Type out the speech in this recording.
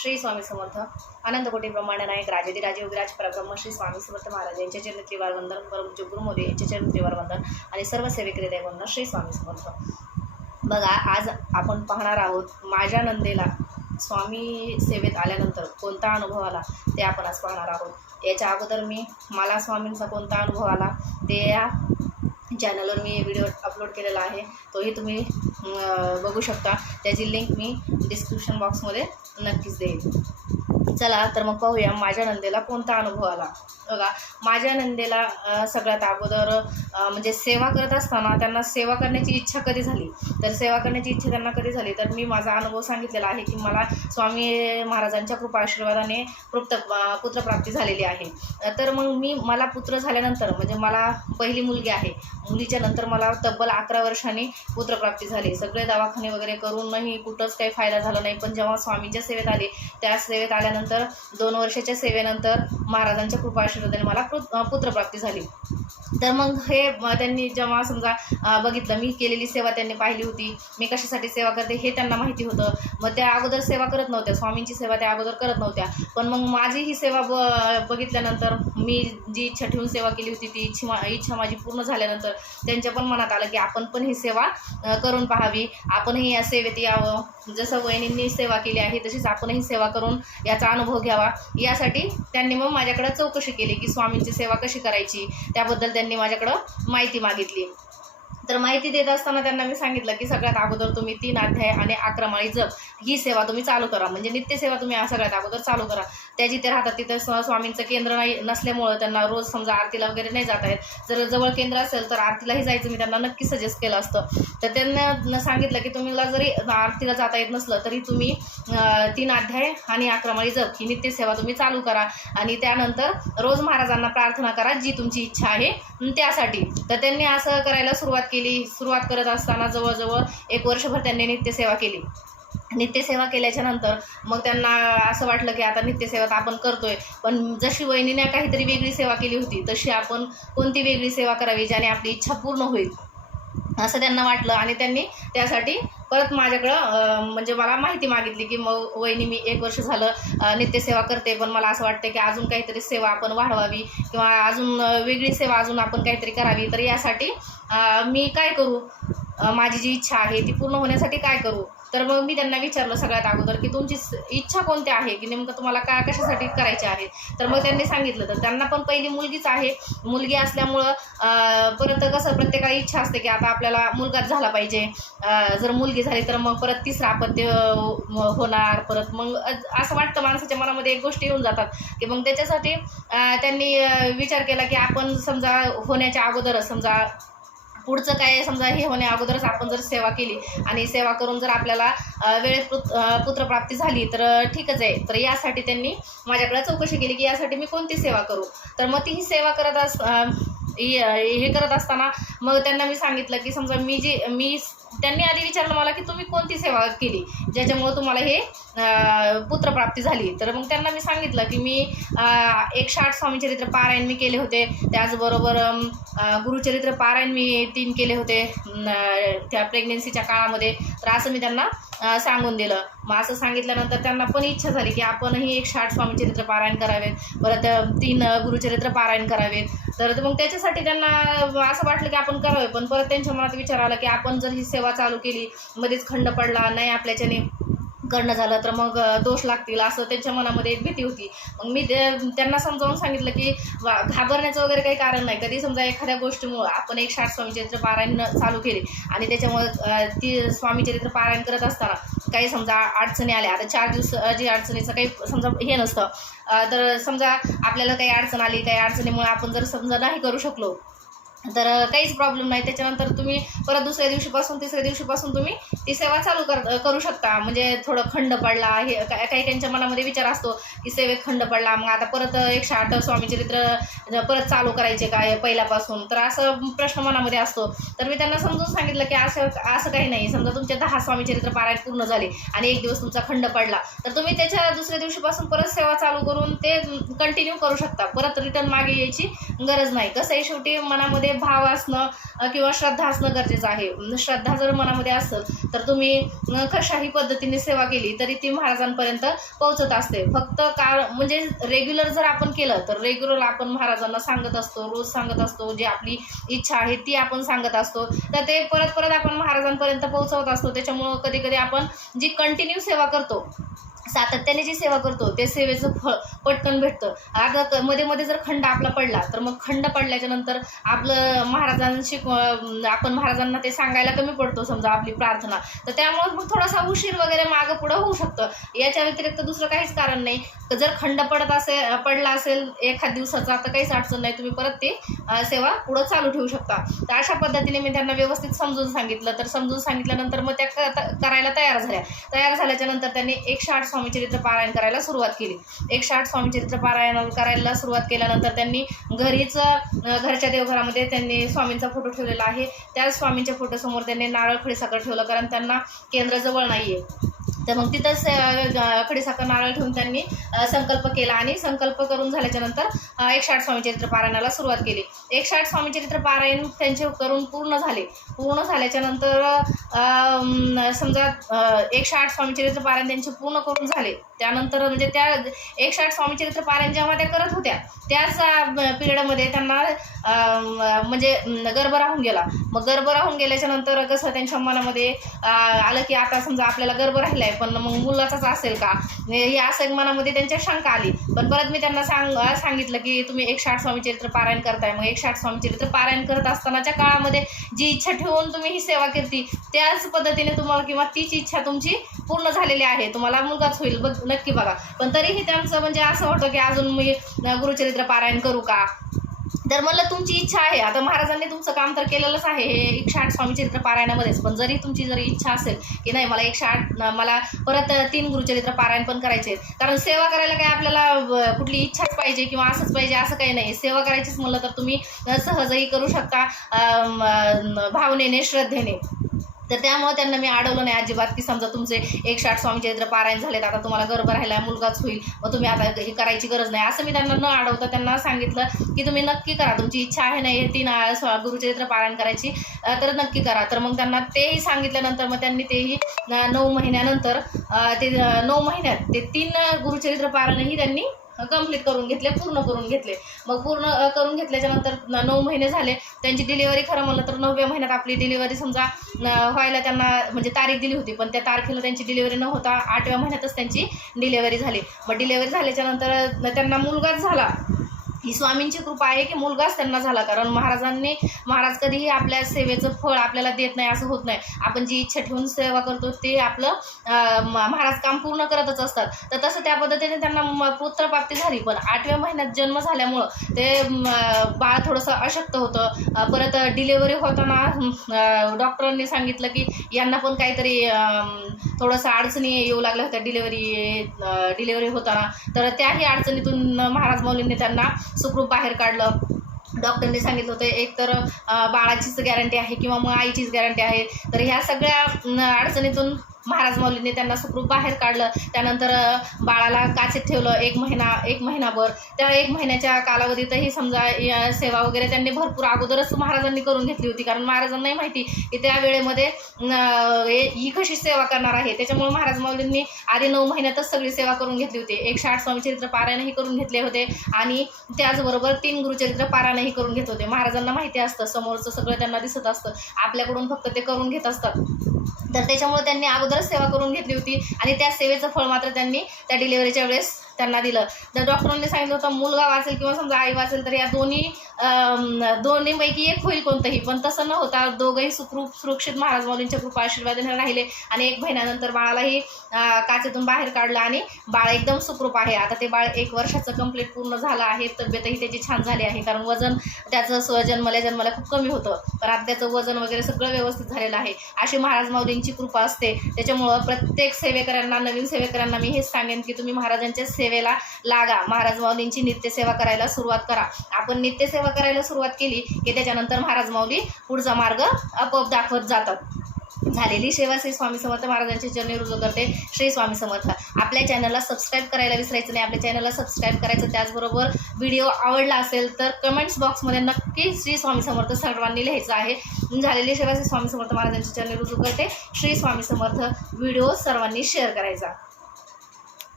श्री स्वामी समर्थ अनंत कोटी ब्रह्मांड नायक राजाधिराजे योगीराज परब्रह्म श्री स्वामी समर्थ महाराज यांच्या चरण त्रिवार वंदन, परम गुरु मोदी यांच्या चरण त्रिवार वंदन आणि सर्व सेवेक हृदय वंदन श्री स्वामी समर्थ। बघा, आज आपण पाहणार आहोत माझ्या नंदेला स्वामी सेवेत आल्यानंतर कोणता अनुभव आला ते आपण आज पाहणार आहोत। याच्या अगोदर मला स्वामींचा कोणता अनुभव आला ते या चॅनलवर मी व्हिडिओ अपलोड केलेला आहे, तोही तुम्ही बघू शकता। त्याची लिंक मी डिस्क्रिप्शन बॉक्समध्ये नक्कीच देईन। चला तर मग पाहूया माझ्या नंदेला कोणता अनुभव आला। बघा, माझ्या नंदेला सगळ्यात अगोदर म्हणजे सेवा करत असताना त्यांना सेवा करण्याची इच्छा कधी झाली, तर सेवा करण्याची इच्छा त्यांना कधी झाली तर मी माझा अनुभव सांगितलेला आहे की मला स्वामी महाराजांच्या कृपा आशीर्वादाने पुत्रप्राप्ती झालेली आहे। तर मग मला पुत्र झाल्यानंतर म्हणजे मला पहिली मुलगी आहे, मुलीच्या नंतर मला तब्बल 11 वर्षांनी पुत्रप्राप्ती झाली। सगळे दवाखाने वगैरे करूनही कुठंच काही फायदा झाला नाही, पण जेव्हा स्वामींच्या सेवेत आले त्या सेवेत आल्यानंतर 2 वर्षाच्या सेवेनंतर महाराजांच्या कृपा आशीर्वादाने मला पुत्रप्राप्ती झाली। तर मग हे त्यांनी जेव्हा समजा बघितलं, मी केलेली सेवा त्यांनी पाहिली होती, मी कशासाठी सेवा करते हे त्यांना माहिती होतं। मग त्या अगोदर सेवा करत नव्हत्या, स्वामींची सेवा त्या अगोदर करत नव्हत्या, पण मग माझी ही सेवा बघितल्यानंतर मी जी इच्छा ठेवून सेवा केली होती ती इच्छा माझी पूर्ण झाल्यानंतर त्यांच्या पण मनात आलं की आपण पण ही सेवा करून पाहावी, आपणही या सेवेत यावं, जसं वहिनींनी सेवा केली आहे तशीच आपणही सेवा करून याचा अनुभव घ्यावा। यासाठी त्यांनी मग माझ्याकडे चौकशी केली की स्वामींची सेवा कशी करायची, त्याबद्दल त्यांनी माझ्याकडं माहिती मागितली। तर माहिती देत असताना त्यांना मी सांगितलं की सगळ्यात अगोदर तुम्ही 3 अध्याय आणि 11 माळी जप ही सेवा तुम्ही चालू करा, म्हणजे नित्यसेवा तुम्ही सगळ्यात अगोदर चालू करा। त्या जिथे राहतात तिथं स्वामींचं केंद्र नसल्यामुळं त्यांना रोज समजा आरतीला वगैरे नाही जाता येत, जर जवळ केंद्र असेल तर आरतीलाही जायचं मी त्यांना नक्की सजेस्ट केलं असतं। तर त्यांना सांगितलं की तुम्हाला जरी आरतीला जाता येत नसलं तरी तुम्ही 3 अध्याय आणि 11 माळी जप ही नित्यसेवा तुम्ही चालू करा आणि त्यानंतर रोज महाराजांना प्रार्थना करा जी तुमची इच्छा आहे त्यासाठी। तर त्यांनी असं करायला सुरुवात केली। सुरुवात करत असताना जवळजवळ 1 वर्षभर त्यांनी नित्यसेवा केली। नित्यसेवा केल्याच्या नंतर मग त्यांना असं वाटलं की आता नित्यसेवा आपण करतोय, पण जशी वहिनीने काहीतरी वेगळी सेवा केली होती तशी आपण कोणती वेगळी सेवा करावी ज्याने आपली इच्छा पूर्ण होईल असं त्यांना वाटलं आणि त्यांनी त्यासाठी परत माझ्याकडं म्हणजे मला माहिती मागितली की मग वहिनी मी 1 वर्ष झालं नित्यसेवा करते, पण मला असं वाटतं की अजून काहीतरी सेवा आपण वाढवावी किंवा अजून वेगळी सेवा अजून आपण काहीतरी करावी, तर यासाठी मी काय करू, माझी जी इच्छा आहे ती पूर्ण होण्यासाठी काय करू। तर मग मी त्यांना विचारलं सगळ्यात अगोदर की तुमची इच्छा कोणती आहे, की नेमकं तुम्हाला कशासाठी करायचे आहे। तर मग त्यांनी सांगितलं, तर त्यांना पण पहिली मुलगीच आहे, मुलगी असल्यामुळं परत कसं प्रत्येकाला इच्छा असते की आता आपल्याला मुलगाच झाला पाहिजे, जर मुलगी झाली तर मग परत तिसरं अपत्य होणार, परत मग असं वाटतं माणसाच्या मनामध्ये एक गोष्टी येऊन जातात की मग त्याच्यासाठी त्यांनी विचार केला की आपण समजा होण्याच्या अगोदरच समजा पुढचं काय समजा हे होण्या अगोदरच आपण जर सेवा केली आणि सेवा करून जर आपल्याला वेळेत पुत्रप्राप्ती झाली तर ठीकच आहे। तर यासाठी त्यांनी माझ्याकडे चौकशी केली की यासाठी मी कोणती सेवा करू। तर मग ती ही सेवा करत असताना मग त्यांना मी सांगितलं की समजा त्यांनी आधी विचारलं मला की तुम्ही कोणती सेवा केली ज्याच्यामुळे तुम्हाला हे पुत्रप्राप्ती झाली। तर मग त्यांना मी सांगितलं की मी 108 स्वामीचरित्र पारायण मी केले होते, त्याचबरोबर गुरुचरित्र पारायण मी 3 केले होते त्या प्रेग्नेन्सीच्या काळामध्ये। तर असं मी त्यांना सांगून दिलं। मग असं सांगितल्यानंतर त्यांना पण इच्छा झाली की आपणही 108 स्वामीचरित्र पारायण करावेत, परत 3 गुरुचरित्र पारायण करावेत। तर मग त्याच्यासाठी त्यांना असं वाटलं की आपण करावे, पण परत त्यांच्या मनात विचार आला की आपण जर ही सेवा चालू केली मध्येच खंड पडला नाही आपल्याच्याने करणं झालं तर मग दोष लागतील असं त्यांच्या मनामध्ये एक भीती होती। मग मी त्यांना समजावून सांगितलं की घाबरण्याचं वगैरे काही कारण नाही, कधी समजा एखाद्या गोष्टीमुळं आपण 108 स्वामीचरित्र पारायण चालू केले आणि त्याच्यामुळं ती स्वामीचरित्र पारायण करत असताना काही समजा अडचणी आल्या, आता 4 दिवस जी अडचणीचं काही समजा हे नसतं, तर समजा आपल्याला काही अडचण आली, काही अडचणीमुळे आपण जर समजा नाही करू शकलो तर काहीच प्रॉब्लेम नाही, त्याच्यानंतर तुम्ही परत दुसऱ्या दिवशीपासून तिसऱ्या दिवशीपासून तुम्ही ती सेवा चालू करू शकता। म्हणजे थोडं खंड पडला हे काही त्यांच्या मनामध्ये विचार असतो की सेवेत खंड पडला मग आता परत 108 स्वामीचरित्र परत चालू करायचे काय पहिल्यापासून, तर असं प्रश्न मनामध्ये असतो। तर मी त्यांना समजून सांगितलं की असं काही नाही, समजा तुमचे 10 स्वामीचरित्र पारायण पूर्ण झाले आणि 1 दिवस तुमचा खंड पडला तर तुम्ही त्याच्या दुसऱ्या दिवशीपासून परत सेवा चालू करून ते कंटिन्यू करू शकता, परत रिटर्न मागे यायची गरज नाही। कसं आहे शेवटी मनामध्ये मनामध्ये भाव असणं किंवा श्रद्धा असणं गरजेचं आहे. श्रद्धा जर मनामध्ये असेल तर तुम्ही कशाही पद्धतीने सेवा केली तरी ती महाराजांपर्यंत पोहोचत असते. फक्त म्हणजे रेग्युलर जर आपण केलं तर रेग्युलर आपण महाराजांना सांगत असतो, रोज सांगत असतो, जी आपली इच्छा आहे ती आपण सांगत असतो, तर ते परत परत आपण महाराजांपर्यंत पोहोचवत असतो. त्याच्यामुळं कधी कधी आपण जी कंटिन्यू सेवा करतो, सातत्याने जी सेवा करतो ते सेवेचं फळ पटकन भेटतं. आता मध्ये मध्ये जर खंड आपला पडला तर मग खंड पडल्याच्या नंतर आपलं महाराजांशी आपण महाराजांना ते सांगायला कमी पडतो समजा आपली प्रार्थना, तर त्यामुळे मग थोडासा उशीर वगैरे मागं पुढं होऊ शकतं. याच्या व्यतिरिक्त दुसरं काहीच कारण नाही. जर खंड पडला असेल एखाद दिवसाचा तर काहीच अडचण नाही, तुम्ही परत ती सेवा पुढं चालू ठेवू शकता. तर अशा पद्धतीने मी त्यांना व्यवस्थित समजून सांगितलं. तर समजून सांगितल्यानंतर मग त्या करायला तयार झाल्याच्या नंतर त्यांनी 108 स्वामीचरित्र पारायण करायला सुरुवात केली. 108 स्वामीचरित्र पारायण करायला सुरुवात केल्यानंतर त्यांनी घरच्या देवघरामध्ये त्यांनी स्वामींचा फोटो ठेवलेला आहे. त्या स्वामींच्या फोटोसमोर त्यांनी नारळ खडीसाखर ठेवलं, कारण त्यांना केंद्र जवळ नाही आहे. तर मग तिथंच खडीसाखर नारळ ठेवून त्यांनी संकल्प केला आणि संकल्प करून झाल्याच्या नंतर 108 स्वामीचरित्र पारायणाला सुरुवात केली. 108 स्वामीचरित्र पारायण त्यांचे करून पूर्ण झाल्याच्या नंतर समजा 108 स्वामीचरित्र पारायण त्यांचे पूर्ण करून झाले. त्यानंतर म्हणजे त्या 108 स्वामीचरित्र पारायण जेव्हा त्या करत होत्या त्याच पिरियडमध्ये त्यांना म्हणजे गर्भ राहून गेला. मग गर्भ राहून गेल्याच्या नंतर कसं त्यांच्या मनामध्ये आलं की आता समजा आपल्याला गर्भ राहिला आहे पण मग मुलाचाच असेल का, हे असं मनामध्ये त्यांच्या शंका आली. पण परत मी त्यांना सांगितलं की तुम्ही 108 स्वामीचरित्र पारायण करताय, मग 108 स्वामीचरित्र पारायण करत असतानाच्या काळामध्ये जी इच्छा ठेवून तुम्ही ही सेवा केली त्याच पद्धतीने तुम्हाला किंवा तीच इच्छा तुमची पूर्ण झालेली आहे, तुम्हाला मुलगाच होईल नक्की बघा. पण तरीही त्यांचं म्हणजे असं होतं की अजून मी गुरुचरित्र पारायण करू का. तर म्हणलं तुमची इच्छा आहे, आता महाराजांनी तुमचं काम तर केलेलंच आहे हे 108 स्वामीचरित्र पारायणामध्येच, पण तुमची इच्छा असेल की नाही मला 108 मला परत 3 गुरुचरित्र पारायण पण करायचे, कारण सेवा करायला काय आपल्याला कुठली इच्छाच पाहिजे किंवा असंच पाहिजे असं काही नाही. सेवा करायचीच म्हणलं तर तुम्ही सहजही करू शकता, भावनेने श्रद्धेने. तर त्यामुळे त्यांना मी अडवलं नाही अजिबात की समजा तुमचे 108 स्वामीचरित्र पारायण झालेत, आता तुम्हाला गर्भ राहिला मुलगाच होईल मग तुम्ही आता हे करायची गरज नाही, असं मी त्यांना न अडवता त्यांना सांगितलं की तुम्ही नक्की करा, तुमची इच्छा आहे नाही 3 गुरुचरित्र पारायण करायची तर नक्की करा. तर मग त्यांना तेही सांगितल्यानंतर मग त्यांनी तेही 9 महिन्यानंतर 9 महिन्यात ते 3 गुरुचरित्र पारायणही त्यांनी कंप्लीट करून घेतले, पूर्ण करून घेतले. मग पूर्ण करून घेतल्याच्या नंतर 9 महिने झाले. त्यांची डिलिव्हरी खरं म्हणलं तर 9व्या महिन्यात आपली डिलिव्हरी समजा व्हायला त्यांना म्हणजे तारीख दिली होती, पण त्या तारखेला त्यांची डिलिव्हरी न होता 8व्या महिन्यातच त्यांची डिलिव्हरी झाली. मग डिलिव्हरी झाल्याच्या नंतर त्यांना मुलगाच झाला. ही स्वामींची कृपा आहे की मुलगाच त्यांना झाला, कारण महाराज कधीही आपल्या सेवेचं फळ आपल्याला देत नाही असं होत नाही. आपण जी इच्छा ठेवून सेवा करतो ते आपलं महाराज काम पूर्ण करतच असतात. तर तसं त्या पद्धतीने त्यांना पुत्रप्राप्ती झाली. पण 8व्या महिन्यात जन्म झाल्यामुळं ते बाळ थोडंसं अशक्त होतं. परत डिलेवरी होताना डॉक्टरांनी सांगितलं की यांना पण काहीतरी थोडंसं अडचणी येऊ लागल्या होत्या डिलेवरी होताना. तर त्याही अडचणीतून महाराज माऊलींनी त्यांना सुखरूप बाहेर काढलं. डॉक्टरने सांगितलं होतं एक तर बाळाचीच गॅरंटी आहे किंवा मग आईचीच गॅरंटी आहे. तर ह्या सगळ्या अडचणीतून महाराज माऊलींनी त्यांना सुखरूप बाहेर काढलं. त्यानंतर बाळाला काचेत ठेवलं 1 महिनाभर. त्या 1 महिन्याच्या कालावधीतही समजा सेवा वगैरे त्यांनी भरपूर अगोदरच महाराजांनी करून घेतली होती, कारण महाराजांनाही माहिती की त्या वेळेमध्ये ही कशी सेवा करणार आहे. त्याच्यामुळे महाराज माऊलींनी आधी 9 महिन्यातच सगळी सेवा करून घेतली होती. 108 स्वामीचरित्र पारायणही करून घेतले होते आणि त्याचबरोबर 3 गुरुचरित्र पारायणही करून घेत होते. महाराजांना माहिती असतं, समोरचं सगळं त्यांना दिसत असतं, आपल्याकडून फक्त ते करून घेत असतात. तर त्याच्यामुळे त्यांनी अगोदरच सेवा करून घेतली होती आणि त्या सेवेचं फळ मात्र त्यांनी त्या डिलिव्हरीच्या वेळेस त्यांना दिलं. तर डॉक्टरांनी सांगितलं होतं मुलगा वाचेल किंवा समजा आई वाचेल तर या दोन्हीपैकी एक होईल कोणतंही, पण तसं न होता दोघंही सुरक्षित महाराज माऊलींच्या कृपा आशीर्वादाने राहिले आणि 1 महिन्यानंतर बाळालाही काचेतून बाहेर काढलं आणि बाळ एकदम सुखरूप आहे. आता ते बाळ 1 वर्षाचं कंप्लीट पूर्ण झालं आहे. तब्येतही त्याची छान झाली आहे, कारण वजन त्याचं जन्मल्या खूप कमी होतं, पण आता त्याचं वजन वगैरे सगळं व्यवस्थित झालेलं आहे. अशी महाराज माऊलींची कृपा असते. त्याच्यामुळं प्रत्येक सेवेकऱ्यांना, नवीन सेवेकऱ्यांना मी हेच सांगेन की तुम्ही महाराजांच्या सेवेला लागा, महाराज माऊलींची नित्यसेवा करायला सुरुवात करा. आपण नित्यसेवा करायला सुरुवात केली की त्याच्यानंतर महाराज माऊली पुढचा मार्ग आपोआप दाखवत जातात. झालेली सेवा श्री स्वामी समर्थ महाराजांच्या चरणी रुजू करते. श्री स्वामी समर्थ. आपल्या चॅनलला सबस्क्राईब करायला विसरायचं नाही. आपल्या चॅनलला सबस्क्राईब करायचं. त्याचबरोबर व्हिडिओ आवडला असेल तर कमेंट्स बॉक्समध्ये नक्की श्री स्वामी समर्थ सर्वांनी लिहायचं आहे. झालेली सेवा श्री स्वामी समर्थ महाराजांच्या चरणी रुजू करते. श्री स्वामी समर्थ. व्हिडिओ सर्वांनी शेअर करायचा.